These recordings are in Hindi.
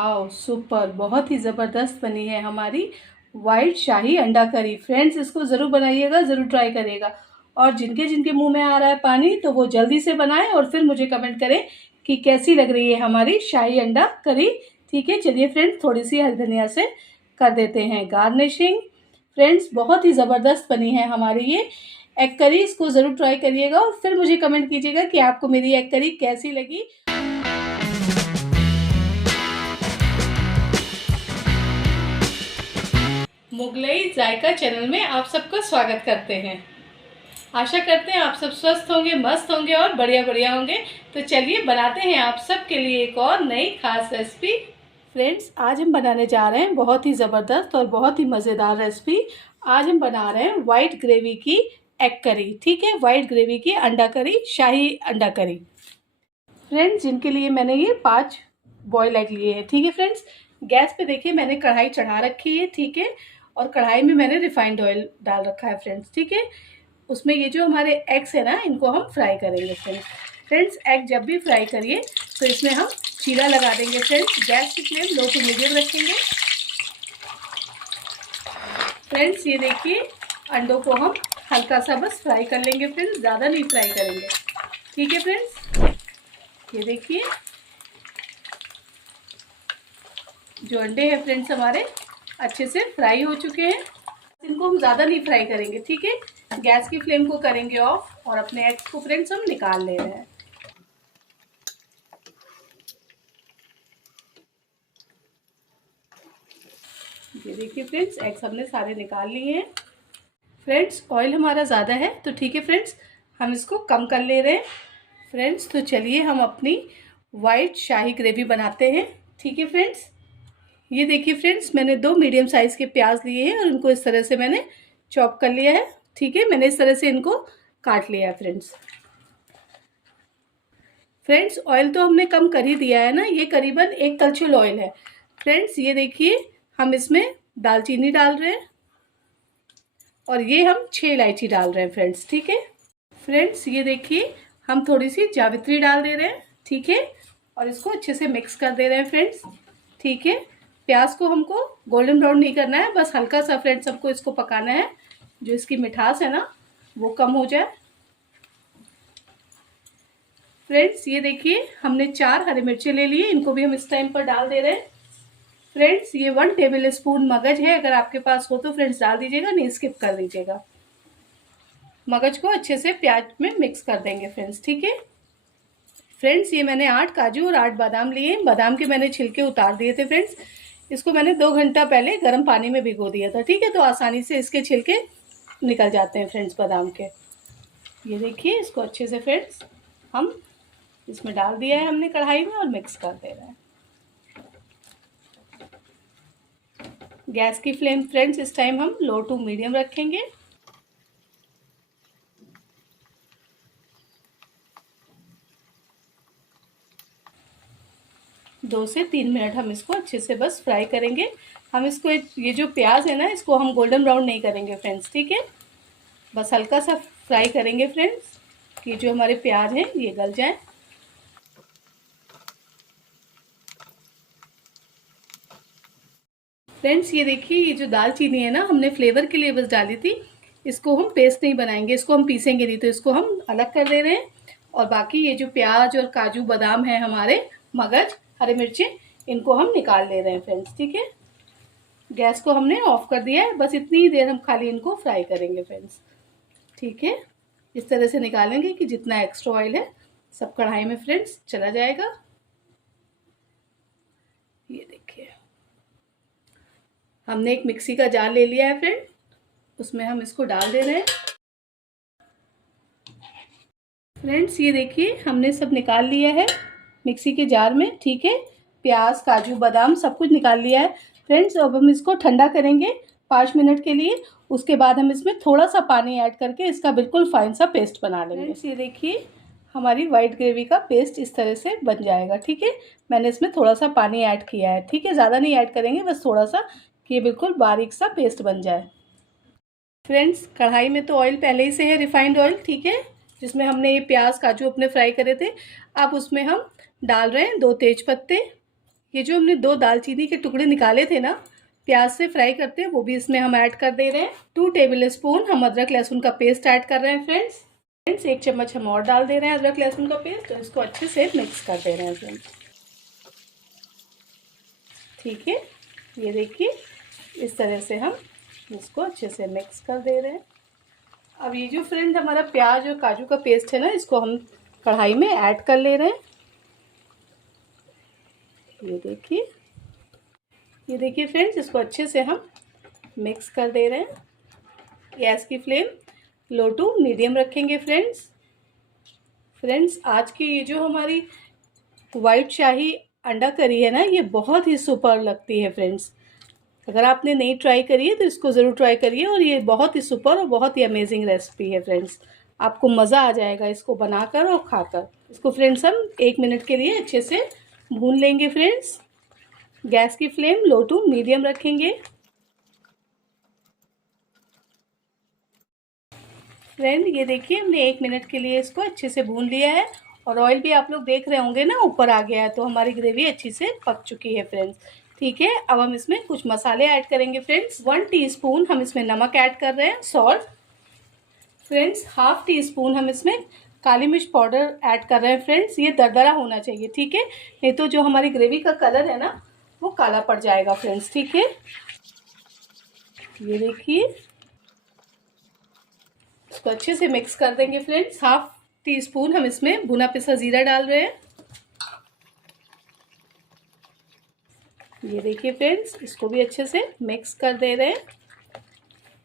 वाओ सुपर, बहुत ही ज़बरदस्त बनी है हमारी वाइट शाही अंडा करी। फ्रेंड्स इसको ज़रूर बनाइएगा, ज़रूर ट्राई करिएगा। और जिनके जिनके मुंह में आ रहा है पानी तो वो जल्दी से बनाएं और फिर मुझे कमेंट करें कि कैसी लग रही है हमारी शाही अंडा करी। ठीक है, चलिए फ्रेंड्स थोड़ी सी हरी धनिया से कर देते हैं गार्निशिंग। फ्रेंड्स बहुत ही ज़बरदस्त बनी है हमारी ये एग करी। इसको ज़रूर ट्राई करिएगा और फिर मुझे कमेंट कीजिएगा कि आपको मेरी एग करी कैसी लगी। मुगलई जायका चैनल में आप सबका स्वागत करते हैं। आशा करते हैं आप सब स्वस्थ होंगे, मस्त होंगे और बढ़िया बढ़िया होंगे। तो चलिए बनाते हैं आप सबके लिए एक और नई खास रेसिपी। फ्रेंड्स आज हम बनाने जा रहे हैं बहुत ही ज़बरदस्त और बहुत ही मज़ेदार रेसिपी। आज हम बना रहे हैं वाइट ग्रेवी की एग करी। ठीक है, वाइट ग्रेवी की अंडा करी, शाही अंडा करी। फ्रेंड्स जिनके लिए मैंने ये 5 बॉयल एग लिए हैं। ठीक है फ्रेंड्स, गैस पे देखिए मैंने कढ़ाई चढ़ा रखी है। ठीक है, और कढ़ाई में मैंने रिफाइंड ऑयल डाल रखा है फ्रेंड्स। ठीक है, उसमें ये जो हमारे एग्स है ना, इनको हम फ्राई करेंगे फ्रेंड्स। फ्रेंड्स एग जब भी फ्राई करिए तो इसमें हम चीरा लगा देंगे फ्रेंड्स। गैस की फ्लेम लो टू मीडियम रखेंगे। फ्रेंड्स ये देखिए अंडों को हम हल्का सा बस फ्राई कर लेंगे फ्रेंड्स, ज़्यादा नहीं फ्राई करेंगे। ठीक है फ्रेंड्स, ये देखिए जो अंडे हैं फ्रेंड्स हमारे अच्छे से फ्राई हो चुके हैं। इनको हम ज़्यादा नहीं फ्राई करेंगे। ठीक है, गैस की फ्लेम को करेंगे ऑफ और अपने एग्स को फ्रेंड्स हम निकाल ले रहे हैं। ये देखिए फ्रेंड्स एग्स हमने सारे निकाल लिए हैं। फ्रेंड्स ऑयल हमारा ज़्यादा है तो ठीक है फ्रेंड्स हम इसको कम कर ले रहे हैं। फ्रेंड्स तो चलिए हम अपनी वाइट शाही ग्रेवी बनाते हैं। ठीक है फ्रेंड्स, ये देखिए फ्रेंड्स मैंने 2 मीडियम साइज़ के प्याज लिए हैं और इनको इस तरह से मैंने चॉप कर लिया है। ठीक है, मैंने इस तरह से इनको काट लिया है फ्रेंड्स। फ्रेंड्स ऑयल तो हमने कम कर ही दिया है ना, ये करीबन 1 कलछुल ऑयल है। फ्रेंड्स ये देखिए हम इसमें दालचीनी डाल रहे हैं और ये हम 6 इलायची डाल रहे हैं फ्रेंड्स। ठीक है फ्रेंड्स, ये देखिए हम थोड़ी सी जावित्री डाल दे रहे हैं। ठीक है, और इसको अच्छे से मिक्स कर दे रहे हैं फ्रेंड्स। ठीक है, प्याज को हमको गोल्डन ब्राउन नहीं करना है, बस हल्का सा फ्रेंड्स हमको इसको पकाना है, जो इसकी मिठास है ना वो कम हो जाए। फ्रेंड्स ये देखिए हमने 4 हरी मिर्चें ले लिए, इनको भी हम इस टाइम पर डाल दे रहे हैं। फ्रेंड्स ये 1 टेबल स्पून मगज है, अगर आपके पास हो तो फ्रेंड्स डाल दीजिएगा, नहीं स्किप कर दीजिएगा। मगज को अच्छे से प्याज में मिक्स कर देंगे फ्रेंड्स। ठीक है फ्रेंड्स, ये मैंने 8 काजू और 8 बादाम लिए। बादाम के मैंने छिलके उतार दिए थे फ्रेंड्स। इसको मैंने 2 घंटा पहले गर्म पानी में भिगो दिया था। ठीक है, तो आसानी से इसके छिलके निकल जाते हैं फ्रेंड्स बादाम के। ये देखिए इसको अच्छे से फ्रेंड्स हम इसमें डाल दिया है हमने कढ़ाई में और मिक्स कर दे रहे हैं। गैस की फ्लेम फ्रेंड्स इस टाइम हम लो टू मीडियम रखेंगे। दो से 3 मिनट हम इसको अच्छे से बस फ्राई करेंगे। हम इसको ये जो प्याज है ना इसको हम गोल्डन ब्राउन नहीं करेंगे फ्रेंड्स। ठीक है, बस हल्का सा फ्राई करेंगे फ्रेंड्स कि जो हमारे प्याज हैं ये गल जाए। फ्रेंड्स ये देखिए ये जो दालचीनी है ना हमने फ्लेवर के लिए बस डाली थी, इसको हम पेस्ट नहीं बनाएंगे, इसको हम पीसेंगे नहीं, तो इसको हम अलग कर दे रहे हैं। और बाकी ये जो प्याज और काजू बादाम है हमारे, मगज, हरी मिर्चें, इनको हम निकाल ले रहे हैं फ्रेंड्स। ठीक है, गैस को हमने ऑफ कर दिया है, बस इतनी ही देर हम खाली इनको फ्राई करेंगे फ्रेंड्स। ठीक है, इस तरह से निकालेंगे कि जितना एक्स्ट्रा ऑयल है सब कढ़ाई में फ्रेंड्स चला जाएगा। ये देखिए हमने एक मिक्सी का जार ले लिया है फ्रेंड, उसमें हम इसको डाल दे रहे हैं। फ्रेंड्स ये देखिए हमने सब निकाल लिया है मिक्सी के जार में। ठीक है, प्याज, काजू, बादाम सब कुछ निकाल लिया है फ्रेंड्स। अब हम इसको ठंडा करेंगे 5 मिनट के लिए। उसके बाद हम इसमें थोड़ा सा पानी ऐड करके इसका बिल्कुल फाइन सा पेस्ट बना लेंगे। फ्रेंड्स ये देखिए हमारी वाइट ग्रेवी का पेस्ट इस तरह से बन जाएगा। ठीक है, मैंने इसमें थोड़ा सा पानी ऐड किया है। ठीक है, ज़्यादा नहीं ऐड करेंगे, बस थोड़ा सा, कि ये बिल्कुल बारीक सा पेस्ट बन जाए। फ्रेंड्स कढ़ाई में तो ऑयल पहले ही से है, रिफाइंड ऑयल। ठीक है, जिसमें हमने ये प्याज काजू अपने फ्राई करे थे। अब उसमें हम डाल रहे हैं 2 तेज पत्ते। ये जो हमने 2 दालचीनी के टुकड़े निकाले थे ना, प्याज से फ्राई करते हैं, वो भी इसमें हम ऐड कर दे रहे हैं। 2 टेबल स्पून हम अदरक लहसुन का पेस्ट ऐड कर रहे हैं फ्रेंड्स। 1 चम्मच हम और डाल दे रहे हैं अदरक लहसुन का पेस्ट, तो इसको अच्छे से मिक्स कर दे रहे हैं फ्रेंड्स। ठीक है, ये देखिए इस तरह से हम इसको अच्छे से मिक्स कर दे रहे हैं। अब ये जो फ्रेंड्स हमारा प्याज और काजू का पेस्ट है ना, इसको हम कढ़ाई में ऐड कर ले रहे हैं। ये देखिए फ्रेंड्स, इसको अच्छे से हम मिक्स कर दे रहे हैं। गैस की फ्लेम लो टू मीडियम रखेंगे फ्रेंड्स। आज की ये जो हमारी वाइट शाही अंडा करी है ना, ये बहुत ही सुपर लगती है फ्रेंड्स। अगर आपने नहीं ट्राई करी है तो इसको ज़रूर ट्राई करिए, और ये बहुत ही सुपर और बहुत ही अमेजिंग रेसिपी है फ्रेंड्स। आपको मज़ा आ जाएगा इसको बनाकर और खाकर। इसको फ्रेंड्स हम 1 मिनट के लिए अच्छे से भून लेंगे फ्रेंड्स। गैस की फ्लेम लो टू मीडियम रखेंगे। फ्रेंड ये देखिए हमने 1 मिनट के लिए इसको अच्छे से भून लिया है, और ऑयल भी आप लोग देख रहे होंगे ना ऊपर आ गया है, तो हमारी ग्रेवी अच्छी से पक चुकी है फ्रेंड्स। ठीक है, अब हम इसमें कुछ मसाले ऐड करेंगे फ्रेंड्स। 1 टीस्पून हम इसमें नमक ऐड कर रहे हैं, सॉल्ट। फ्रेंड्स 1/2 टीस्पून हम इसमें काली मिर्च पाउडर ऐड कर रहे हैं फ्रेंड्स। ये दरदरा होना चाहिए, ठीक है, नहीं तो जो हमारी ग्रेवी का कलर है ना वो काला पड़ जाएगा फ्रेंड्स। ठीक है, ये देखिए इसको अच्छे से मिक्स कर देंगे फ्रेंड्स। 1/2 टीस्पून हम इसमें भुना पिसा जीरा डाल रहे हैं। ये देखिए फ्रेंड्स, इसको भी अच्छे से मिक्स कर दे रहे हैं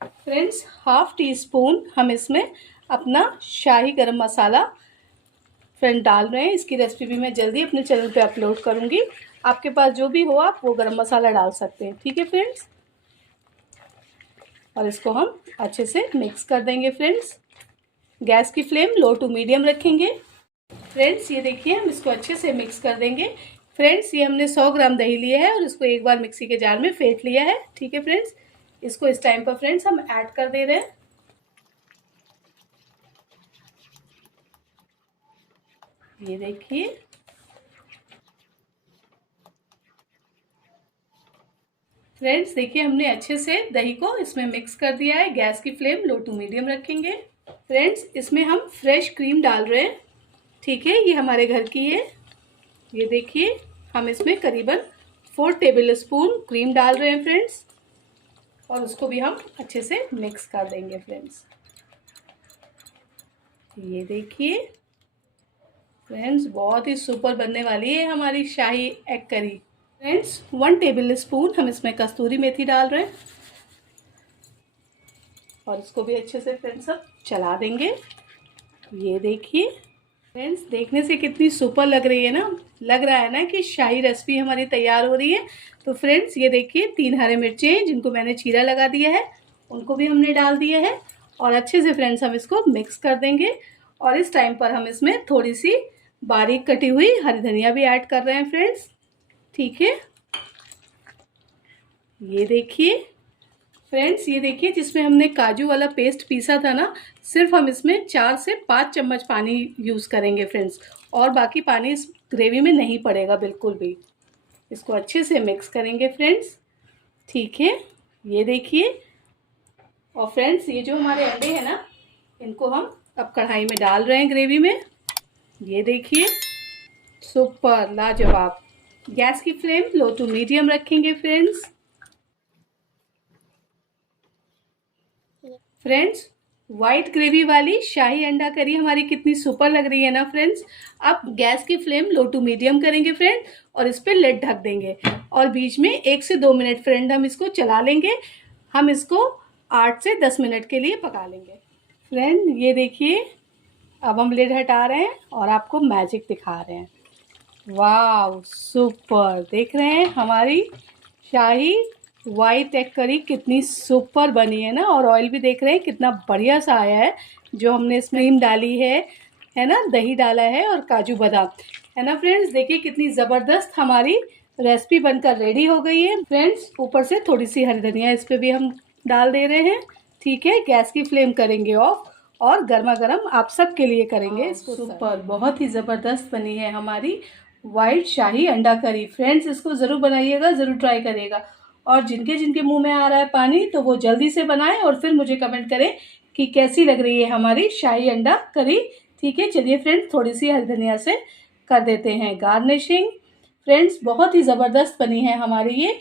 फ्रेंड्स। 1/2 टीस्पून हम इसमें अपना शाही गरम मसाला फ्रेंड डाल रहे हैं। इसकी रेसिपी भी मैं जल्दी अपने चैनल पे अपलोड करूंगी। आपके पास जो भी हो आप वो गरम मसाला डाल सकते हैं। ठीक है फ्रेंड्स, और इसको हम अच्छे से मिक्स कर देंगे फ्रेंड्स। गैस की फ्लेम लो टू मीडियम रखेंगे फ्रेंड्स। ये देखिए हम इसको अच्छे से मिक्स कर देंगे फ्रेंड्स। ये हमने 100 ग्राम दही लिया है और इसको एक बार मिक्सी के जार में फेंट लिया है। ठीक है फ्रेंड्स, इसको इस टाइम पर फ्रेंड्स हम ऐड कर दे रहे हैं। ये देखिए फ्रेंड्स, देखिए हमने अच्छे से दही को इसमें मिक्स कर दिया है। गैस की फ्लेम लो टू मीडियम रखेंगे फ्रेंड्स। इसमें हम फ्रेश क्रीम डाल रहे हैं। ठीक है, ये हमारे घर की है। ये देखिए हम इसमें करीबन 4 टेबल स्पून क्रीम डाल रहे हैं फ्रेंड्स, और उसको भी हम अच्छे से मिक्स कर देंगे फ्रेंड्स। ये देखिए फ्रेंड्स, बहुत ही सुपर बनने वाली है हमारी शाही egg curry friends. 1 tablespoon हम इसमें कस्तूरी मेथी डाल रहे हैं, और इसको भी अच्छे से फ्रेंड्स सब चला देंगे। ये देखिए फ्रेंड्स, देखने से कितनी सुपर लग रही है ना, लग रहा है ना कि शाही रेसिपी हमारी तैयार हो रही है। तो फ्रेंड्स ये देखिए 3 हरे मिर्चें जिनको मैंने चीरा लगा दिया है, उनको भी हमने डाल दिया है, और अच्छे से फ्रेंड्स हम इसको मिक्स कर देंगे। और इस टाइम पर हम इसमें थोड़ी सी बारीक कटी हुई हरी धनिया भी ऐड कर रहे हैं फ्रेंड्स। ठीक है, ये देखिए फ्रेंड्स, ये देखिए जिसमें हमने काजू वाला पेस्ट पीसा था ना, सिर्फ हम इसमें 4 से 5 चम्मच पानी यूज़ करेंगे फ्रेंड्स, और बाकी पानी इस ग्रेवी में नहीं पड़ेगा बिल्कुल भी। इसको अच्छे से मिक्स करेंगे फ्रेंड्स। ठीक है, ये देखिए, और फ्रेंड्स ये जो हमारे अंडे हैं ना, इनको हम अब कढ़ाई में डाल रहे हैं ग्रेवी में। ये देखिए सुपर लाजवाब। गैस की फ्लेम लो टू मीडियम रखेंगे फ्रेंड्स। फ्रेंड्स वाइट ग्रेवी वाली शाही अंडा करी हमारी कितनी सुपर लग रही है ना फ्रेंड्स। अब गैस की फ्लेम लो टू मीडियम करेंगे फ्रेंड, और इस पर लिड ढक देंगे, और बीच में 1 से 2 मिनट फ्रेंड हम इसको चला लेंगे। हम इसको 8 से 10 मिनट के लिए पका लेंगे फ्रेंड। ये देखिए अब हम लिड हटा रहे हैं और आपको मैजिक दिखा रहे हैं। वाह सुपर, देख रहे हैं हमारी शाही वाइट एग करी कितनी सुपर बनी है ना, और ऑयल भी देख रहे हैं कितना बढ़िया सा आया है। जो हमने इसमें क्रीम डाली है ना, दही डाला है और काजू बादाम है ना फ्रेंड्स। देखिए कितनी ज़बरदस्त हमारी रेसिपी बनकर रेडी हो गई है फ्रेंड्स। ऊपर से थोड़ी सी हरी धनिया इस पर भी हम डाल दे रहे हैं। ठीक है, गैस की फ्लेम करेंगे ऑफ, और गर्मा गर्म आप सब के लिए करेंगे इसको। सुपर, बहुत ही ज़बरदस्त बनी है हमारी वाइट शाही अंडा करी। फ्रेंड्स, इसको ज़रूर बनाइएगा, ज़रूर ट्राई करिएगा। और जिनके जिनके मुंह में आ रहा है पानी, तो वो जल्दी से बनाएं और फिर मुझे कमेंट करें कि कैसी लग रही है हमारी शाही अंडा करी। ठीक है, चलिए फ्रेंड्स, थोड़ी सी हरी धनिया से कर देते हैं गार्निशिंग। फ्रेंड्स, बहुत ही ज़बरदस्त बनी है हमारी ये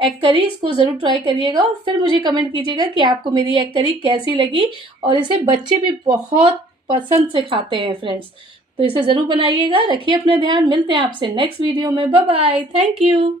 एग करी। इसको ज़रूर ट्राई करिएगा और फिर मुझे कमेंट कीजिएगा कि आपको मेरी एग करी कैसी लगी। और इसे बच्चे भी बहुत पसंद से खाते हैं फ्रेंड्स, तो इसे ज़रूर बनाइएगा। रखिए अपना ध्यान, मिलते हैं आपसे नेक्स्ट वीडियो में। Bye bye, thank you.